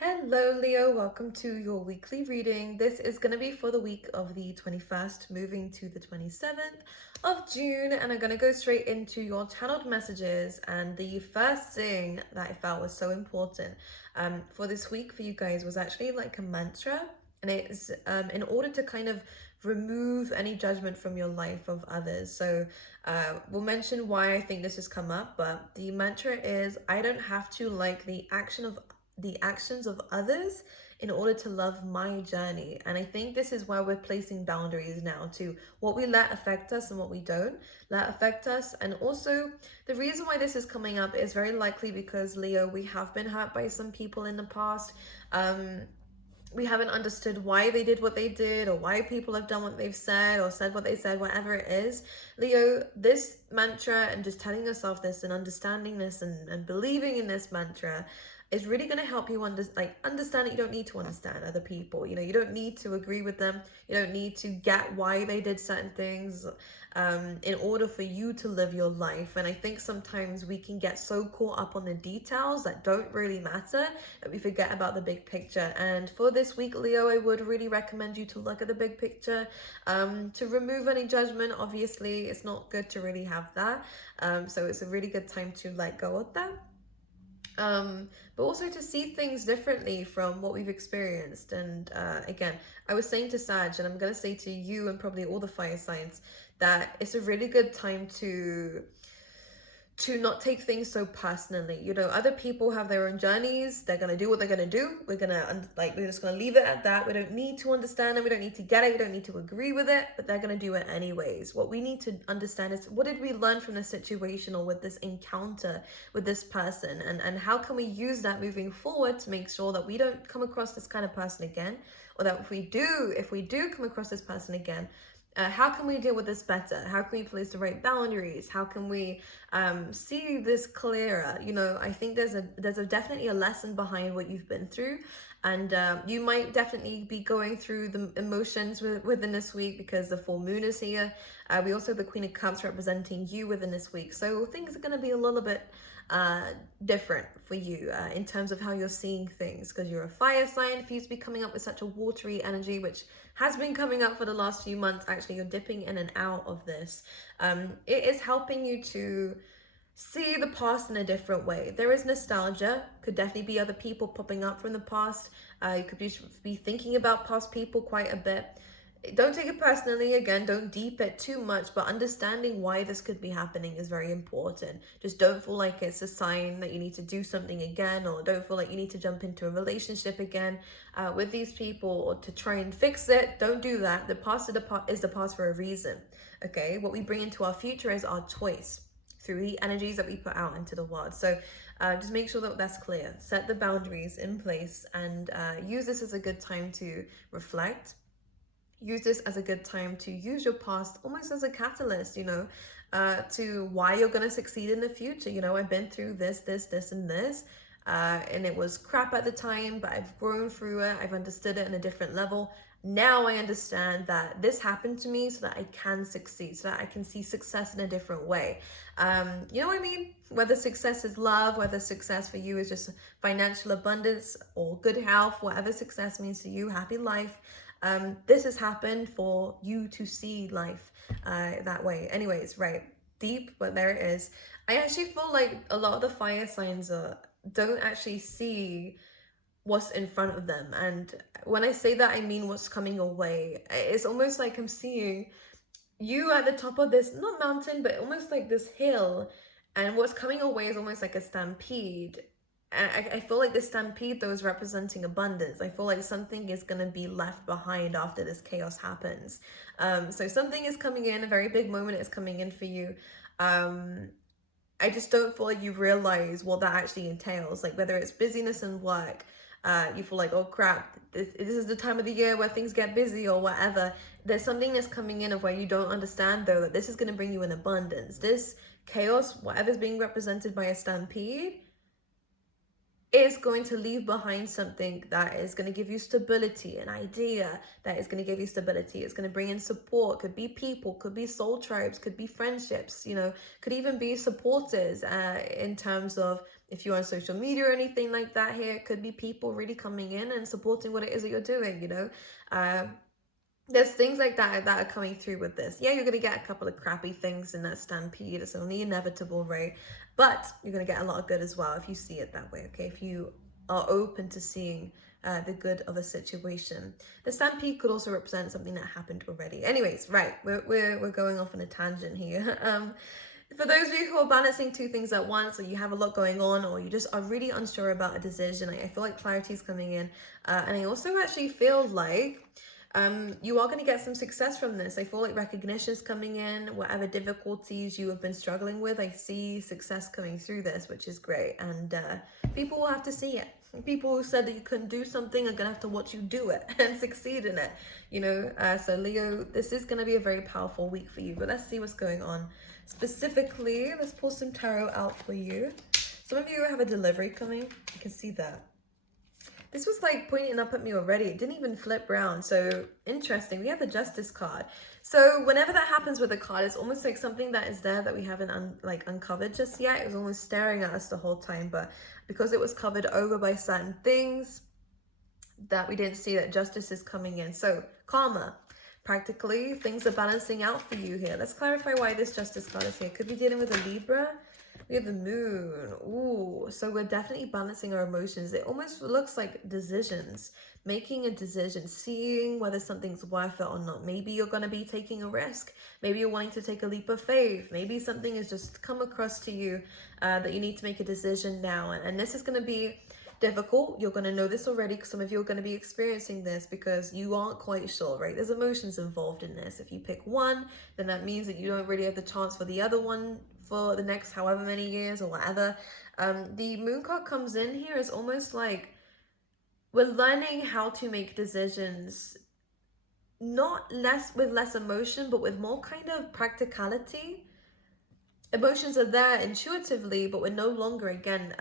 Hello, Leo. Welcome to your weekly reading. This is going to be for the week of the 21st, moving to the 27th of June. And I'm going to go straight into your channeled messages. And the first thing that I felt was so important for this week for you guys was actually like a mantra. And it's in order to kind of remove any judgment from your life of others. So we'll mention why I think this has come up. But the mantra is, I don't have to like the actions of others in order to love my journey. And I think this is where we're placing boundaries now to what we let affect us and what we don't let affect us. And also the reason why this is coming up is very likely because, Leo, we have been hurt by some people in the past. We haven't understood why they did what they did, or why people have done what they've said or said what they said, whatever it is. Leo, this mantra and just telling yourself this and understanding this and believing in this mantra is really going to help you understand that you don't need to understand other people. You don't need to agree with them. You don't need to get why they did certain things in order for you to live your life. And I think sometimes we can get so caught up on the details that don't really matter that we forget about the big picture. And for this week, Leo, I would really recommend you to look at the big picture, to remove any judgment. Obviously, it's not good to really have that. So it's a really good time to let go of that. But also to see things differently from what we've experienced. And again, I was saying to Sag, and I'm going to say to you and probably all the fire signs, that it's a really good time to not take things so personally. Other people have their own journeys. They're going to do what they're going to do. We're just going to leave it at that. We don't need to understand it. We don't need to get it. We don't need to agree with it, but they're going to do it anyways. What we need to understand is, what did we learn from this situation or with this encounter with this person? And how can we use that moving forward to make sure that we don't come across this kind of person again? Or that if we do come across this person again, how can we deal with this better? How can we place the right boundaries? How can we see this clearer? I think there's definitely a lesson behind what you've been through, and you might definitely be going through the emotions within this week because the full moon is here. We also have the Queen of Cups representing you within this week, so things are going to be a little bit different for you in terms of how you're seeing things, because you're a fire sign. For you to be coming up with such a watery energy, which has been coming up for the last few months, actually you're dipping in and out of this. It is helping you to see the past in a different way. There is nostalgia, could definitely be other people popping up from the past. You could be thinking about past people quite a bit. Don't take it personally. Again, don't deep it too much, but understanding why this could be happening is very important. Just don't feel like it's a sign that you need to do something again, or don't feel like you need to jump into a relationship again with these people or to try and fix it. Don't do that. The past is the past for a reason. Okay, what we bring into our future is our choice through the energies that we put out into the world. So just make sure that that's clear. Set the boundaries in place, and use this as a good time to reflect. Use this as a good time to use your past almost as a catalyst, to why you're going to succeed in the future. I've been through this, and this, and it was crap at the time, but I've grown through it. I've understood it on a different level. Now I understand that this happened to me so that I can succeed, so that I can see success in a different way. You know what I mean? Whether success is love, whether success for you is just financial abundance or good health, whatever success means to you, happy life. This has happened for you to see life that way. Anyways, right, deep, but there it is. I actually feel like a lot of the fire signs don't actually see what's in front of them. And when I say that, I mean what's coming away. It's almost like I'm seeing you at the top of this, not mountain, but almost like this hill, and what's coming away is almost like a stampede. I feel like the stampede, though, is representing abundance. I feel like something is going to be left behind after this chaos happens. So something is coming in, a very big moment is coming in for you. I just don't feel like you realize what that actually entails. Like, whether it's busyness and work, you feel like, oh crap, this is the time of the year where things get busy or whatever. There's something that's coming in of where you don't understand, though, that this is going to bring you an abundance. This chaos, whatever's being represented by a stampede, is going to leave behind something that is going to give you stability, an idea that is going to give you stability. It's going to bring in support. Could be people, could be soul tribes, could be friendships, could even be supporters in terms of if you're on social media or anything like that here, it could be people really coming in and supporting what it is that you're doing, you know. There's things like that are coming through with this. Yeah, you're going to get a couple of crappy things in that stampede. It's only inevitable, right? But you're going to get a lot of good as well if you see it that way, okay? If you are open to seeing the good of a situation. The stampede could also represent something that happened already. Anyways, right, we're going off on a tangent here. For those of you who are balancing two things at once, or you have a lot going on, or you just are really unsure about a decision, I feel like clarity is coming in. And I also actually feel like you are going to get some success from this. I feel like recognition is coming in. Whatever difficulties you have been struggling with, I see success coming through this, which is great. And people will have to see it. People who said that you couldn't do something are going to have to watch you do it and succeed in it, you know. So Leo, this is going to be a very powerful week for you. But let's see what's going on specifically. Let's pull some tarot out for you. Some of you have a delivery coming. I can see that. This was like pointing up at me already. It didn't even flip round. So interesting. We have the Justice card. So whenever that happens with a card, it's almost like something that is there that we haven't uncovered just yet. It was almost staring at us the whole time. But because it was covered over by certain things that we didn't see, that justice is coming in. So karma. Practically, things are balancing out for you here. Let's clarify why this Justice card is here. Could be dealing with a Libra. We have the Moon. Ooh, so we're definitely balancing our emotions. It almost looks like decisions. Making a decision, seeing whether something's worth it or not. Maybe you're going to be taking a risk. Maybe you're wanting to take a leap of faith. Maybe something has just come across to you that you need to make a decision now. And this is going to be difficult. You're going to know this already because some of you are going to be experiencing this because you aren't quite sure, right? There's emotions involved in this. If you pick one, then that means that you don't really have the chance for the other one for the next however many years or whatever. The Moon card comes in here as almost like we're learning how to make decisions not with less emotion, but with more kind of practicality. Emotions are there intuitively, but we're no longer, again,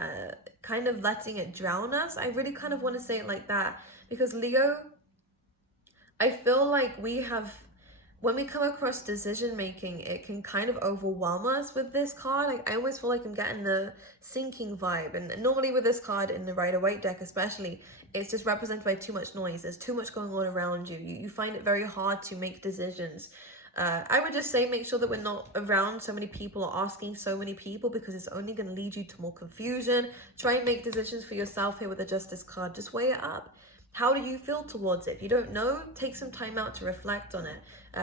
kind of letting it drown us. I really kind of want to say it like that because Leo, I feel like when we come across decision making, it can kind of overwhelm us with this card. Like, I always feel like I'm getting the sinking vibe. And normally with this card in the Rider-Waite deck especially, it's just represented by too much noise. There's too much going on around you. You find it very hard to make decisions. I would just say make sure that we're not around so many people or asking so many people because it's only going to lead you to more confusion. Try and make decisions for yourself here with the Justice card. Just weigh it up. How do you feel towards it? If you don't know, take some time out to reflect on it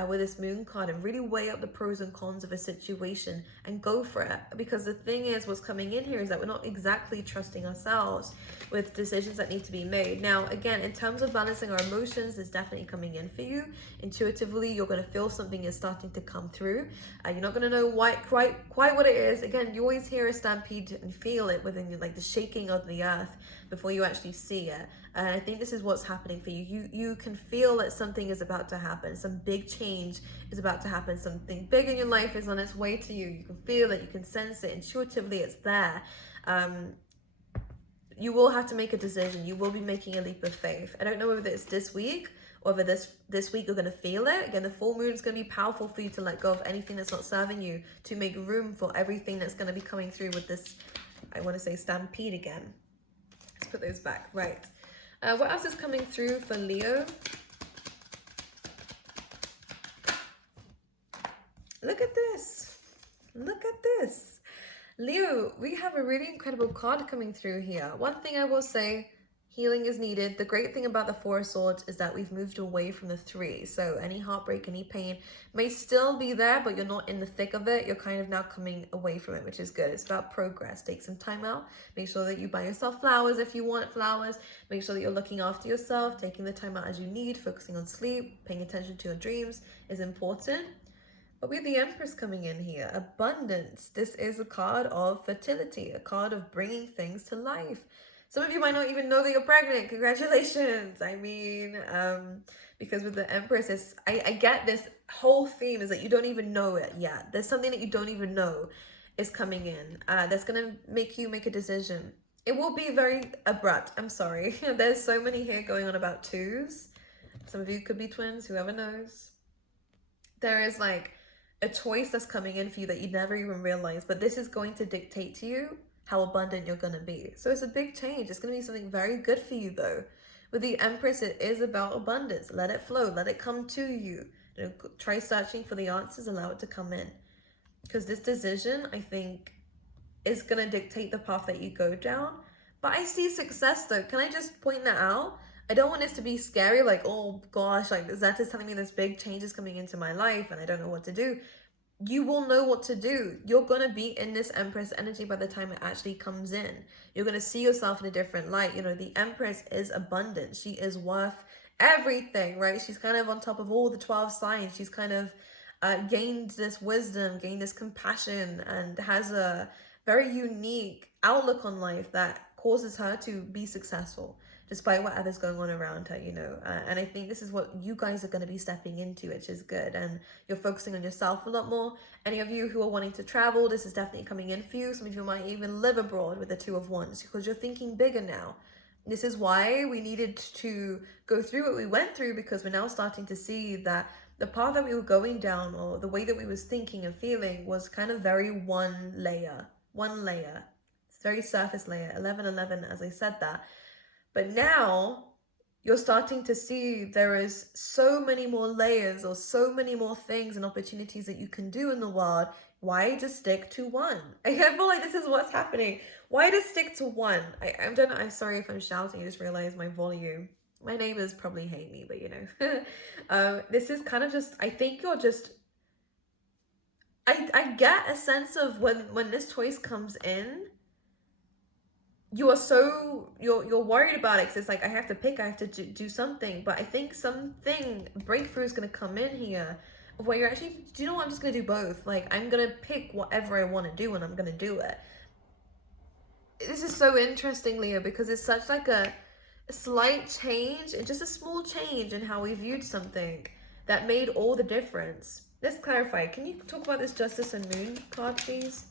with this Moon card and really weigh up the pros and cons of a situation and go for it. Because the thing is, what's coming in here is that we're not exactly trusting ourselves with decisions that need to be made. Now, again, in terms of balancing our emotions, it's definitely coming in for you. Intuitively, you're going to feel something is starting to come through. You're not going to know quite what it is. Again, you always hear a stampede and feel it within you, like the shaking of the earth before you actually see it. And I think this is what's happening for you. You can feel that something is about to happen. Some big change is about to happen. Something big in your life is on its way to you. You can feel it. You can sense it. Intuitively, it's there. You will have to make a decision. You will be making a leap of faith. I don't know whether it's this week or whether this week you're going to feel it. Again, the full moon is going to be powerful for you to let go of anything that's not serving you, to make room for everything that's going to be coming through with this, I want to say, stampede again. Let's put those back. Right. What else is coming through for Leo? Look at this. Look at this. Leo, we have a really incredible card coming through here. One thing I will say, healing is needed. The great thing about the Four of Swords is that we've moved away from the Three. So any heartbreak, any pain may still be there, but you're not in the thick of it. You're kind of now coming away from it, which is good. It's about progress. Take some time out. Make sure that you buy yourself flowers if you want flowers. Make sure that you're looking after yourself, taking the time out as you need, focusing on sleep, paying attention to your dreams is important. But we have the Empress coming in here. Abundance. This is a card of fertility, a card of bringing things to life. Some of you might not even know that you're pregnant. Congratulations. I mean, because with the Empress, I get this whole theme is that you don't even know it yet. There's something that you don't even know is coming in. That's going to make you make a decision. It will be very abrupt. I'm sorry. There's so many here going on about twos. Some of you could be twins, whoever knows. There is like a choice that's coming in for you that you never even realized, but this is going to dictate to you how abundant you're going to be. So it's a big change. It's going to be something very good for you though. With the Empress, it is about abundance. Let it flow. Let it come to you. Try searching for the answers. Allow it to come in. Because this decision, I think, is going to dictate the path that you go down. But I see success though. Can I just point that out? I don't want this to be scary, like, oh gosh, like Zeta's telling me this big change is coming into my life and I don't know what to do. You will know what to do. You're going to be in this Empress energy by the time it actually comes in. You're going to see yourself in a different light. You know, the Empress is abundant. She is worth everything, right? She's kind of on top of all the 12 signs. She's kind of gained this wisdom, gained this compassion, and has a very unique outlook on life that causes her to be successful despite whatever's going on around her, you know. And I think this is what you guys are going to be stepping into, which is good. And you're focusing on yourself a lot more. Any of you who are wanting to travel, this is definitely coming in for you. Some of you might even live abroad with the Two of Wands because you're thinking bigger now. This is why we needed to go through what we went through, because we're now starting to see that the path that we were going down, or the way that we was thinking and feeling, was kind of very one layer. It's very surface layer, 11, as I said that. But now you're starting to see there is so many more layers, or so many more things and opportunities that you can do in the world. Why just stick to one? I feel like this is what's happening. Why just stick to one? I'm sorry if I'm shouting. I just realized my volume. My neighbors probably hate me, but you know. This is kind of just, I think you're just, I get a sense of when this choice comes in, you are so, you're worried about it, because it's like, I have to pick, I have to do something. But I think breakthrough is going to come in here, where you're actually, do you know what, I'm just going to do both. Like, I'm going to pick whatever I want to do and I'm going to do it. This is so interesting, Leo, because it's such like a slight change, just a small change in how we viewed something that made all the difference. Let's clarify. Can you talk about this Justice and Moon card, please?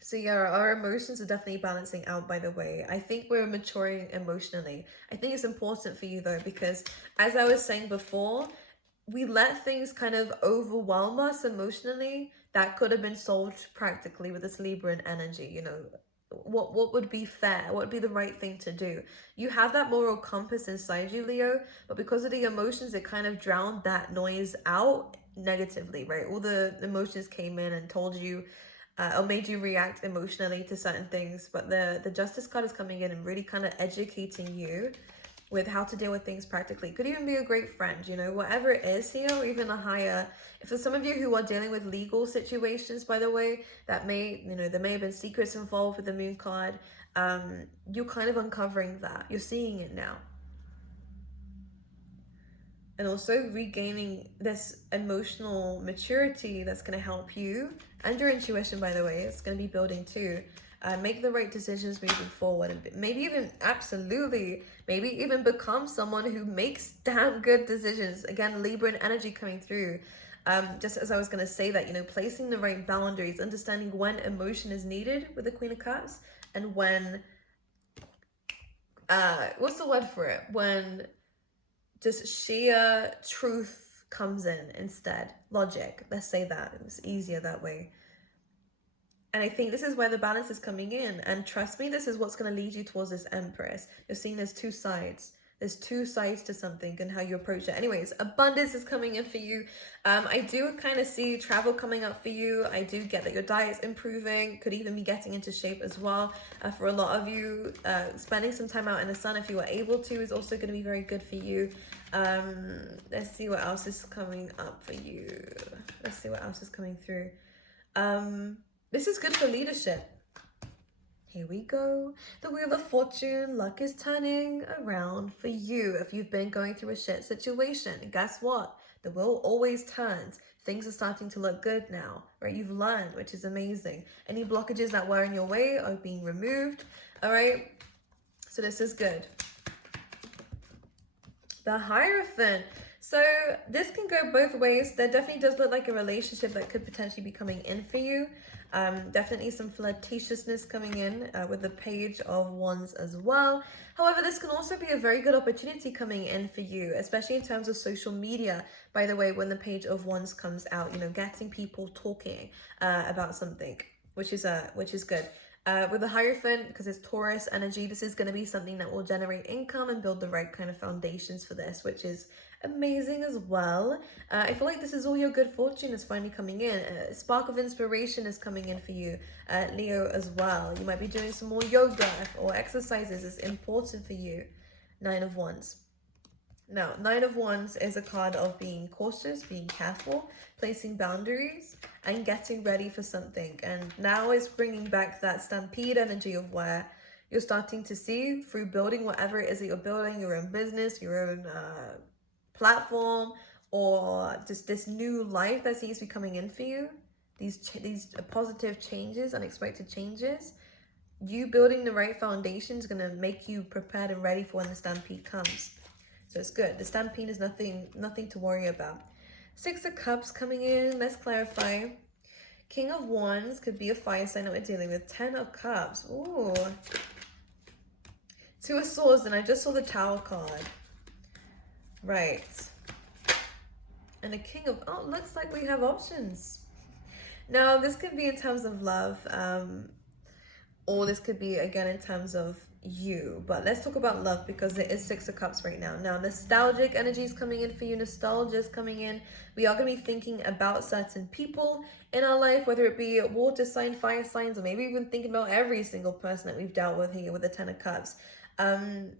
So yeah, our emotions are definitely balancing out, by the way. I think we're maturing emotionally. I think it's important for you though, because as I was saying before, we let things kind of overwhelm us emotionally that could have been solved practically with this Libran energy. You know, what would be fair? What would be the right thing to do? You have that moral compass inside you, Leo, but because of the emotions, it kind of drowned that noise out negatively, right? All the emotions came in and told you, or made you react emotionally to certain things. But the Justice card is coming in and really kind of educating you with how to deal with things practically. Could even be a great friend, you know, whatever it is here, or even a higher. If for some of you who are dealing with legal situations, by the way, that may, you know, there may have been secrets involved with the Moon card, you're kind of uncovering that. You're seeing it now. And also regaining this emotional maturity that's going to help you, and your intuition, by the way, it's going to be building too. Make the right decisions moving forward, and maybe even become someone who makes damn good decisions. Again, Libra and energy coming through. Just as I was going to say that, you know, placing the right boundaries, understanding when emotion is needed with the Queen of Cups, and when, what's the word for it? When just sheer truth comes in instead. Logic, let's say that. It was easier that way. And I think this is where the balance is coming in. And trust me, this is what's going to lead you towards this Empress. You're seeing there's two sides. There's two sides to something and how you approach it. Anyways, abundance is coming in for you. I do kind of see travel coming up for you. I do get that your diet's improving. Could even be getting into shape as well. For a lot of you, spending some time out in the sun, if you are able to, is also going to be very good for you. Let's see what else is coming up for you. Let's see what else is coming through. This is good for leadership. Here we go. The Wheel of Fortune. Luck is turning around for you. If you've been going through a shit situation, guess what? The wheel always turns. Things are starting to look good now, right? You've learned, which is amazing. Any blockages that were in your way are being removed, all right? So this is good. The Hierophant. So this can go both ways. There definitely does look like a relationship that could potentially be coming in for you. Definitely some flirtatiousness coming in with the Page of Wands as well. However, this can also be a very good opportunity coming in for you, especially in terms of social media. By the way, when the Page of Wands comes out, you know, getting people talking about something, which is good. With the Hierophant, because it's Taurus energy, this is going to be something that will generate income and build the right kind of foundations for this, which is amazing as well. I feel like this is all your good fortune is finally coming in. A spark of inspiration is coming in for you, Leo, as well. You might be doing some more yoga or exercises. It's important for you. Nine of Wands. Now, Nine of Wands is a card of being cautious, being careful, placing boundaries, and getting ready for something. And now it's bringing back that stampede energy of where you're starting to see through building whatever it is that you're building, your own business, your own platform, or just this new life that seems to be coming in for you. These positive changes, unexpected changes. You building the right foundation is going to make you prepared and ready for when the stampede comes. So it's good. The stampede is nothing to worry about. Six of Cups coming in. Let's clarify. King of Wands could be a fire sign that we're dealing with. 10 of Cups. Ooh. Two of Swords, and I just saw the Tower card. Right. And the King of... Oh, looks like we have options. Now, this could be in terms of love. Or this could be, again, in terms of you. But let's talk about love because it is Six of Cups right now. Now, nostalgic energy is coming in for you. Nostalgia is coming in. We are going to be thinking about certain people in our life, whether it be water sign, fire signs, or maybe even thinking about every single person that we've dealt with here with the Ten of Cups. The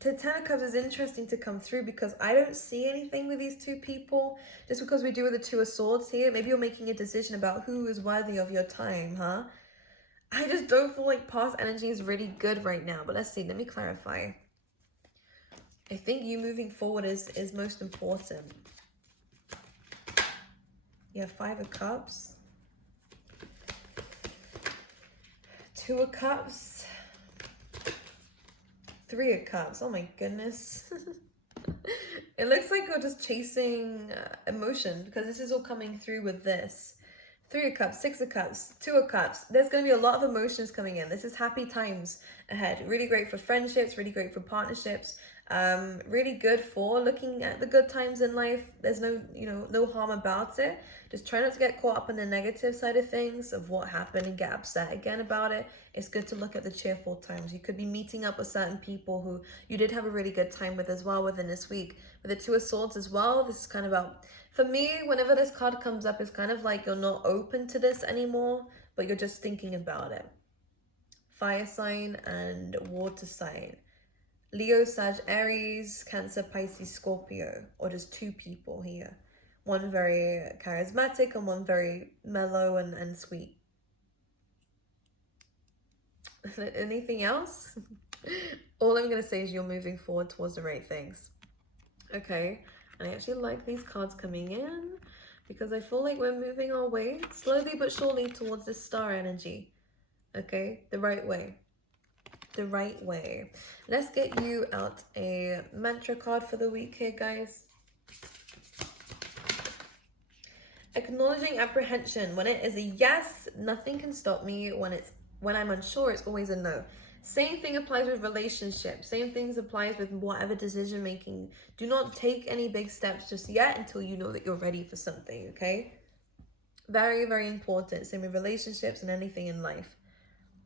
Ten of Cups is interesting to come through because I don't see anything with these two people. Just because we do with the Two of Swords here, maybe you're making a decision about who is worthy of your time, huh? I just don't feel like past energy is really good right now. But let's see. Let me clarify. I think you moving forward is most important. Yeah, Five of Cups. Two of Cups. Three of Cups. Oh my goodness. It looks like you're just chasing emotion because this is all coming through with this. Three of Cups, Six of Cups, Two of Cups. There's going to be a lot of emotions coming in. This is happy times ahead. Really great for friendships, really great for partnerships. Really good for looking at the good times in life. There's no harm about it. Just try not to get caught up in the negative side of things, of what happened, and get upset again about it. It's good to look at the cheerful times. You could be meeting up with certain people who you did have a really good time with as well within this week. With the Two of Swords as well, this is kind of about... For me, whenever this card comes up, it's kind of like you're not open to this anymore, but you're just thinking about it. Fire sign and water sign. Leo, Sag, Aries, Cancer, Pisces, Scorpio, or just two people here. One very charismatic and one very mellow and sweet. Anything else? All I'm going to say is you're moving forward towards the right things. Okay. And I actually like these cards coming in because I feel like we're moving our way slowly but surely towards this star energy. Okay, the right way. The right way. Let's get you out a mantra card for the week here, guys. Acknowledging apprehension. When it is a yes, nothing can stop me. When I'm unsure, it's always a no. Same thing applies with relationships. Same things applies with whatever decision making. Do not take any big steps just yet until you know that you're ready for something, okay? Very, very important. Same with relationships and anything in life,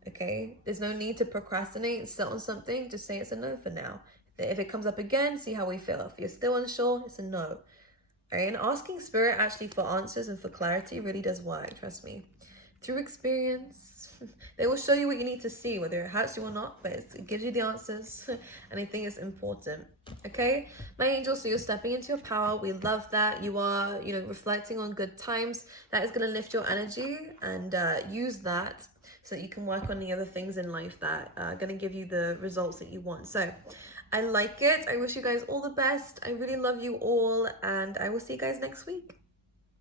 okay? There's no need to procrastinate, sit on something. Just say it's a no for now. If it comes up again, see how we feel. If you're still unsure, it's a no. All right? And asking spirit actually for answers and for clarity really does work, trust me. Through experience, they will show you what you need to see, whether it hurts you or not, but it gives you the answers, and I think it's important, okay? My angels, so you're stepping into your power. We love that. You are, reflecting on good times. That is going to lift your energy, and use that so that you can work on the other things in life that are going to give you the results that you want. So I like it. I wish you guys all the best. I really love you all, and I will see you guys next week.